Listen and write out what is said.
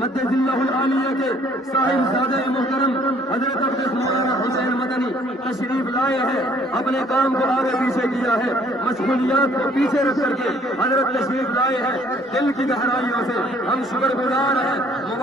مدد اللہ العالیہ کے صاحبزادہ محترم حضرت عبد مولانا حسین مدنی تشریف لائے ہیں، اپنے کام کو آگے پیچھے کیا ہے، مشغولیات کو پیچھے رکھ کر کے حضرت تشریف لائے ہیں، دل کی گہرائیوں سے ہم شکر گزار ہیں۔